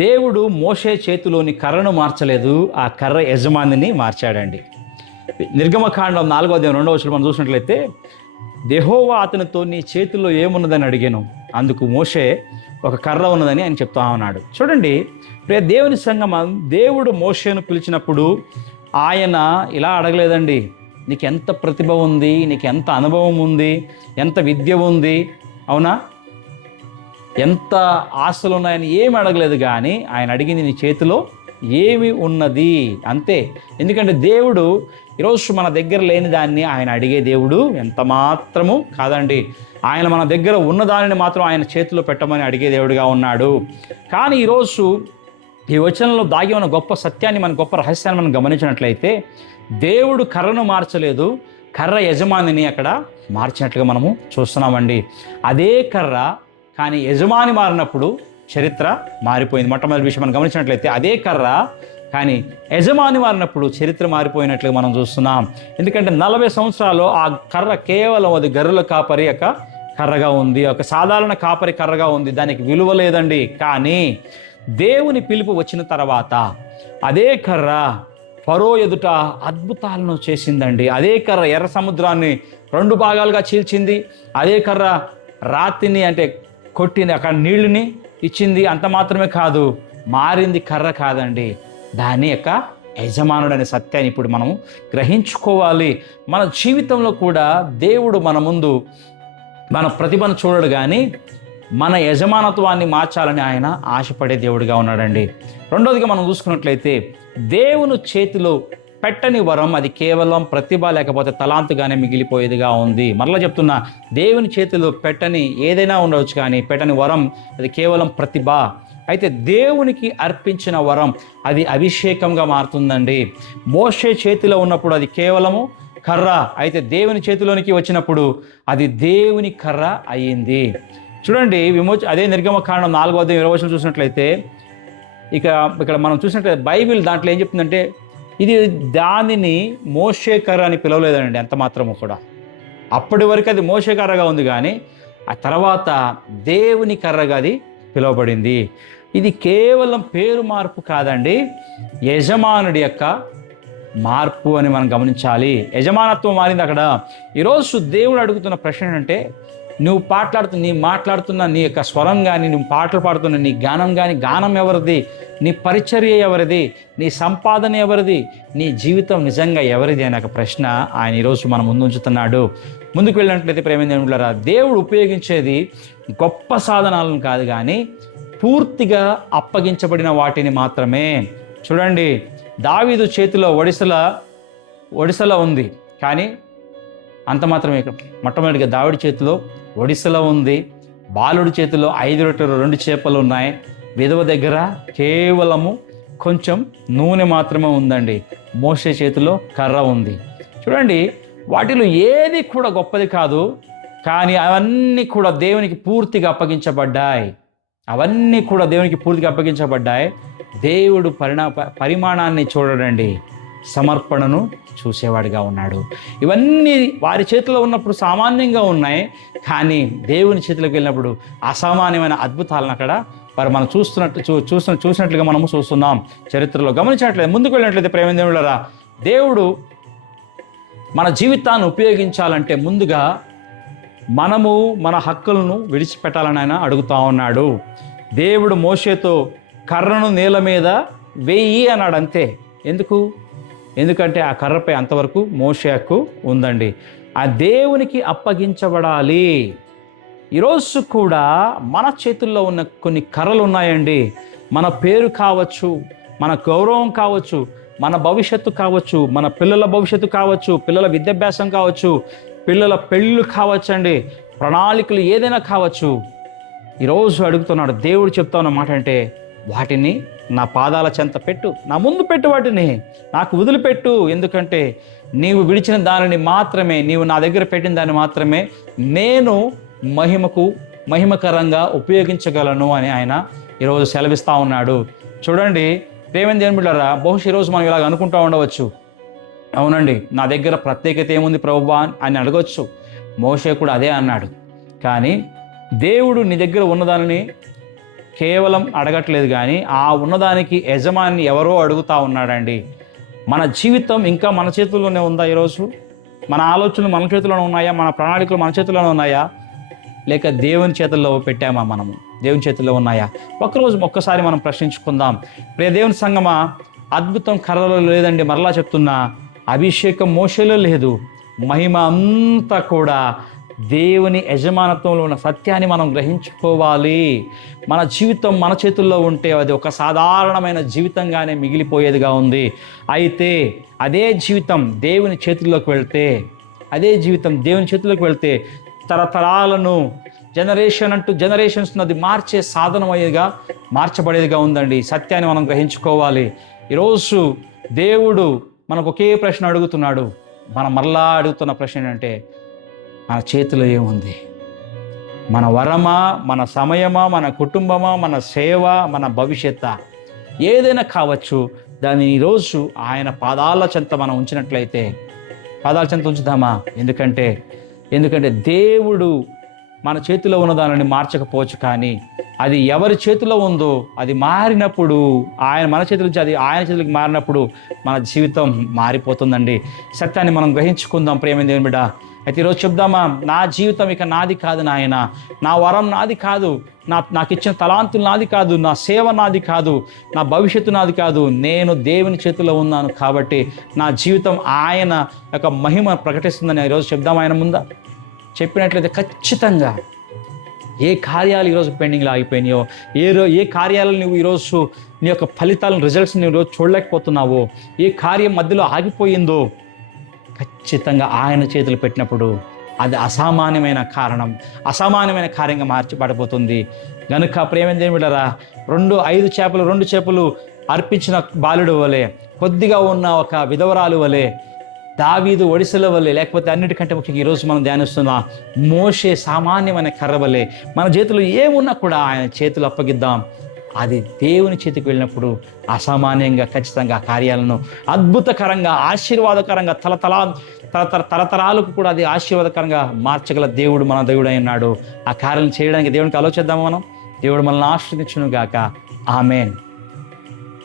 దేవుడు మోషే చేతిలోని కర్రను మార్చలేదు, ఆ కర్ర యజమానిని మార్చాడండి. నిర్గమకాండం 4వ అధ్యాయం 2వ వచనం మనం చూసినట్లయితే, యెహోవా అతనితో నీ చేతిలో ఏమున్నదని అడిగాను, అందుకు మోషే ఒక కర్ర ఉన్నదని ఆయన చెప్తా ఉన్నాడు. చూడండి ప్రియ దేవుని సంగమం, దేవుడు మోషేను పిలిచినప్పుడు ఆయన ఇలా అడగలేదండి, నీకు ఎంత ప్రతిభ ఉంది, నీకు ఎంత అనుభవం ఉంది, ఎంత విద్య ఉంది, అవునా, ఎంత ఆశలు ఉన్నాయని ఏమి అడగలేదు. కానీ ఆయన అడిగింది నీ చేతిలో ఏమి ఉన్నది అంతే. ఎందుకంటే దేవుడు ఈరోజు మన దగ్గర లేని దాన్ని ఆయన అడిగే దేవుడు ఎంత మాత్రము కాదండి. ఆయన మన దగ్గర ఉన్న దానిని మాత్రం ఆయన చేతిలో పెట్టమని అడిగే దేవుడిగా ఉన్నాడు. కానీ ఈరోజు ఈ వచనంలో దాగి ఉన్న గొప్ప సత్యాన్ని, మన గొప్ప రహస్యాన్ని మనం గమనించినట్లయితే, దేవుడు కర్రను మార్చలేదు, కర్ర యజమానిని అక్కడ మార్చినట్లుగా మనము చూస్తున్నామండి. అదే కర్ర కానీ యజమాని మారినప్పుడు చరిత్ర మారిపోయింది. మొట్టమొదటి విషయం మనం గమనించినట్లయితే అదే కర్ర కానీ యజమాని మారినప్పుడు చరిత్ర మారిపోయినట్లుగా మనం చూస్తున్నాం. ఎందుకంటే 40 సంవత్సరాలు ఆ కర్ర కేవలం అది గొర్రెల కాపరి యొక్క కర్రగా ఉంది, ఒక సాధారణ కాపరి కర్రగా ఉంది, దానికి విలువ లేదండి. కానీ దేవుని పిలుపు వచ్చిన తర్వాత అదే కర్ర ఫరో ఎదుట అద్భుతాలను చేసిందండి. అదే కర్ర ఎర్ర సముద్రాన్ని 2 భాగాలుగా చీల్చింది. అదే కర్ర రాతిని అంటే కొట్టింది, అక్కడ నీళ్ళని ఇచ్చింది. అంత మాత్రమే కాదు, మారింది కర్ర కాదండి, దాని యొక్క యజమానుడు అనే సత్యాన్ని ఇప్పుడు మనం గ్రహించుకోవాలి. మన జీవితంలో కూడా దేవుడు మన ముందు మన ప్రతిభను చూడడు, కానీ మన యజమానత్వాన్ని మార్చాలని ఆయన ఆశపడే దేవుడిగా ఉన్నాడండి. రెండోదిగా మనం చూసుకున్నట్లయితే, దేవుని చేతిలో పెట్టని వరం అది కేవలం ప్రతిభ లేకపోతే తలాంతుగానే మిగిలిపోయేదిగా ఉంది. మరలా చెప్తున్నా, దేవుని చేతిలో పెట్టని ఏదైనా ఉండవచ్చు, కానీ పెట్టని వరం అది కేవలం ప్రతిభ. అయితే దేవునికి అర్పించిన వరం అది అభిషేకంగా మారుతుందండి. మోషే చేతిలో ఉన్నప్పుడు అది కేవలము కర్ర, అయితే దేవుని చేతిలోనికి వచ్చినప్పుడు అది దేవుని కర్ర అయ్యింది. చూడండి, అదే నిర్గమకాండం 4వ అధ్యాయం 20వ వచనం చూసినట్లయితే, ఇక్కడ మనం చూసినట్లయితే బైబిల్ దాంట్లో ఏం చెప్తుందంటే, ఇది దానిని మోషే కర్ర అని పిలవలేదండి ఎంత మాత్రము కూడా. అప్పటి వరకు అది మోషే కర్రగా ఉంది, కానీ ఆ తర్వాత దేవుని కర్రగా అది పిలువబడింది. ఇది కేవలం పేరు మార్పు కాదండి, యజమానుడి యొక్క మార్పు అని మనం గమనించాలి. యజమానత్వం మారింది అక్కడ. ఈరోజు దేవుడు అడుగుతున్న ప్రశ్న ఏంటంటే, నువ్వు మాట్లాడుతున్న నీ యొక్క స్వరం కానీ, నువ్వు పాటలు పాడుతున్న నీ గానం కానీ, గానం ఎవరిది, నీ పరిచర్య ఎవరిది, నీ సంపాదన ఎవరిది, నీ జీవితం నిజంగా ఎవరిది అనే ఒక ప్రశ్న ఆయన ఈరోజు మన ముందు ఉంచుతున్నాడు. ముందుకు వెళ్ళినట్లయితే ప్రేమేంద్రులారా, దేవుడు ఉపయోగించేది గొప్ప సాధనాలను కాదు, కానీ పూర్తిగా అప్పగించబడిన వాటిని మాత్రమే. చూడండి, దావీదు చేతిలో ఒడిసెల ఉంది, కానీ అంత మాత్రమే. మొట్టమొదటిగా దావీదు చేతిలో ఒడిసెల ఉంది, బాలుడి చేతిలో 5 రొట్టెలు 2 చేపలు ఉన్నాయి, విధవ దగ్గర కేవలము కొంచెం నూనె మాత్రమే ఉందండి, మోషే చేతిలో కర్ర ఉంది. చూడండి, వాటిలో ఏది కూడా గొప్పది కాదు, కానీ అవన్నీ కూడా దేవునికి పూర్తిగా అప్పగించబడ్డాయి. దేవుడు పరిమాణాన్ని చూడడండి, సమర్పణను చూసేవాడిగా ఉన్నాడు. ఇవన్నీ వారి చేతిలో ఉన్నప్పుడు సామాన్యంగా ఉన్నాయి, కానీ దేవుని చేతిలోకి వెళ్ళినప్పుడు అసామాన్యమైన అద్భుతాలను అక్కడ మనం చూసినట్లుగా మనము చూస్తున్నాం. చరిత్రలో గమనించినట్లయితే, ముందుకు వెళ్ళినట్లయితే ప్రేమేంద్రులారా, దేవుడు మన జీవితాన్ని ఉపయోగించాలంటే ముందుగా మనము మన హక్కులను విడిచిపెట్టాలని ఆయన అడుగుతా ఉన్నాడు. దేవుడు మోషేతో కర్రను నేల మీద వేయి అన్నాడు, అంతే. ఎందుకంటే ఆ కర్రపై అంతవరకు మోషే హక్కు ఉందండి. ఆ దేవునికి అప్పగించబడాలి. ఈరోజు కూడా మన చేతుల్లో ఉన్న కొన్ని కర్రలు ఉన్నాయండి. మన పేరు కావచ్చు, మన గౌరవం కావచ్చు, మన భవిష్యత్తు కావచ్చు, మన పిల్లల భవిష్యత్తు కావచ్చు, పిల్లల విద్యాభ్యాసం కావచ్చు, పిల్లల పెళ్ళు కావచ్చండి, ప్రణాళికలు ఏదైనా కావచ్చు. ఈరోజు అడుగుతున్నాడు దేవుడు, చెప్తా ఉన్న మాట అంటే, వాటిని నా పాదాల చెంత పెట్టు, నా ముందు పెట్టు, వాటిని నాకు వదిలిపెట్టు. ఎందుకంటే నీవు విడిచిన దానిని మాత్రమే, నీవు నా దగ్గర పెట్టిన దాన్ని మాత్రమే నేను మహిమకరంగా ఉపయోగించగలను అని ఆయన ఈరోజు సెలవిస్తూ ఉన్నాడు. చూడండి ప్రేమేంద్రులారా, బహుశా ఈరోజు మనం ఇలాగ అనుకుంటూ ఉండవచ్చు, అవునండి నా దగ్గర ప్రత్యేకత ఏముంది ప్రభువా అని అడగొచ్చు. మోషే కూడా అదే అన్నాడు. కానీ దేవుడు నీ దగ్గర ఉన్నదానిని కేవలం అడగట్లేదు, కానీ ఆ ఉన్నదానికి యజమాని ఎవరో అడుగుతా ఉన్నాడండి. మన జీవితం ఇంకా మన చేతుల్లోనే ఉందా? ఈరోజు మన ఆలోచనలు మన చేతుల్లోనే ఉన్నాయా? మన ప్రణాళికలు మన చేతుల్లోనే ఉన్నాయా? లేక దేవుని చేతుల్లో పెట్టామా? మనము దేవుని చేతుల్లో ఉన్నాయా? ఒక్కసారి మనం ప్రశ్నించుకుందాం. ప్రియ దేవుని సంగమా, అద్భుతం కర్రలో లేదండి. మరలా చెప్తున్నా, అభిషేకం మోషేలో లేదు. మహిమ అంతా కూడా దేవుని యజమానత్వంలో ఉన్న సత్యాన్ని మనం గ్రహించుకోవాలి. మన జీవితం మన చేతుల్లో ఉంటే అది ఒక సాధారణమైన జీవితంగానే మిగిలిపోయేదిగా ఉంది. అయితే అదే జీవితం దేవుని చేతుల్లోకి వెళ్తే తరతరాలను జనరేషన్స్ అది మార్చే సాధనమయ్యేదిగా మార్చబడేదిగా ఉందండి. సత్యాన్ని మనం గ్రహించుకోవాలి. ఈరోజు దేవుడు మనకు ఒకే ప్రశ్న అడుగుతున్నాడు. మనం మరలా అడుగుతున్న ప్రశ్న ఏంటంటే, మన చేతిలో ఏముంది? మన వరమా, మన సమయమా, మన కుటుంబమా, మన సేవ, మన భవిష్యత్తా, ఏదైనా కావచ్చు. దాన్ని ఈరోజు ఆయన పాదాల చెంత మనం ఉంచినట్లయితే, పాదాల చెంత ఉంచుదామా? ఎందుకంటే దేవుడు మన చేతిలో ఉన్న దానిని మార్చకపోవచ్చు, కానీ అది ఎవరి చేతిలో ఉందో అది మారినప్పుడు, మన చేతుల నుంచి అది ఆయన చేతులకు మారినప్పుడు మన జీవితం మారిపోతుందండి. సత్యాన్ని మనం గ్రహించుకుందాం ప్రియమైన దేవుని బిడ్డ. అయితే ఈరోజు చెప్దామా, నా జీవితం ఇక నాది కాదు నాయన, నా వరం నాది కాదు, నాకు ఇచ్చిన తలాంతులు నాది కాదు, నా సేవ నాది కాదు, నా భవిష్యత్తు నాది కాదు, నేను దేవుని చేతిలో ఉన్నాను కాబట్టి నా జీవితం ఆయన యొక్క మహిమ ప్రకటిస్తుందని ఈరోజు చెప్దాం. ఆయన ముందా చెప్పినట్లయితే ఖచ్చితంగా ఏ కార్యాలు ఈరోజు పెండింగ్లో ఆగిపోయినాయో, ఏ కార్యాలు నువ్వు ఈరోజు నీ యొక్క ఫలితాలను, రిజల్ట్స్ నువ్వు ఈరోజు చూడలేకపోతున్నావో, ఏ కార్యం మధ్యలో ఆగిపోయిందో, ఖచ్చితంగా ఆయన చేతులు పెట్టినప్పుడు అది అసామాన్యమైన కార్యంగా మార్చబడిపోతుంది. గనుక ప్రేమ దేవుడరా, 5 చేపలు అర్పించిన బాలుడు వలె, కొద్దిగా ఉన్న ఒక విధవరాలు వలె, దావీదు ఒడిసెల వలె, లేకపోతే అన్నిటికంటే ముఖ్యంగా ఈరోజు మనం ధ్యానిస్తున్న మోషే సామాన్యమైన కర్ర వలె మన చేతులు ఏమున్నా కూడా ఆయన చేతులు అప్పగిద్దాం. అది దేవుని చేతికి వెళ్ళినప్పుడు అసామాన్యంగా ఖచ్చితంగా ఆ కార్యాలను అద్భుతకరంగా, ఆశీర్వాదకరంగా, తరతరాలకు కూడా అది ఆశీర్వాదకరంగా మార్చగల దేవుడు మన దేవుడు అయినాడు. ఆ కార్యాలను చేయడానికి దేవునికి ఆలోచిద్దాము మనం. దేవుడు మనల్ని ఆశీర్వదించును గాక. ఆమేన్.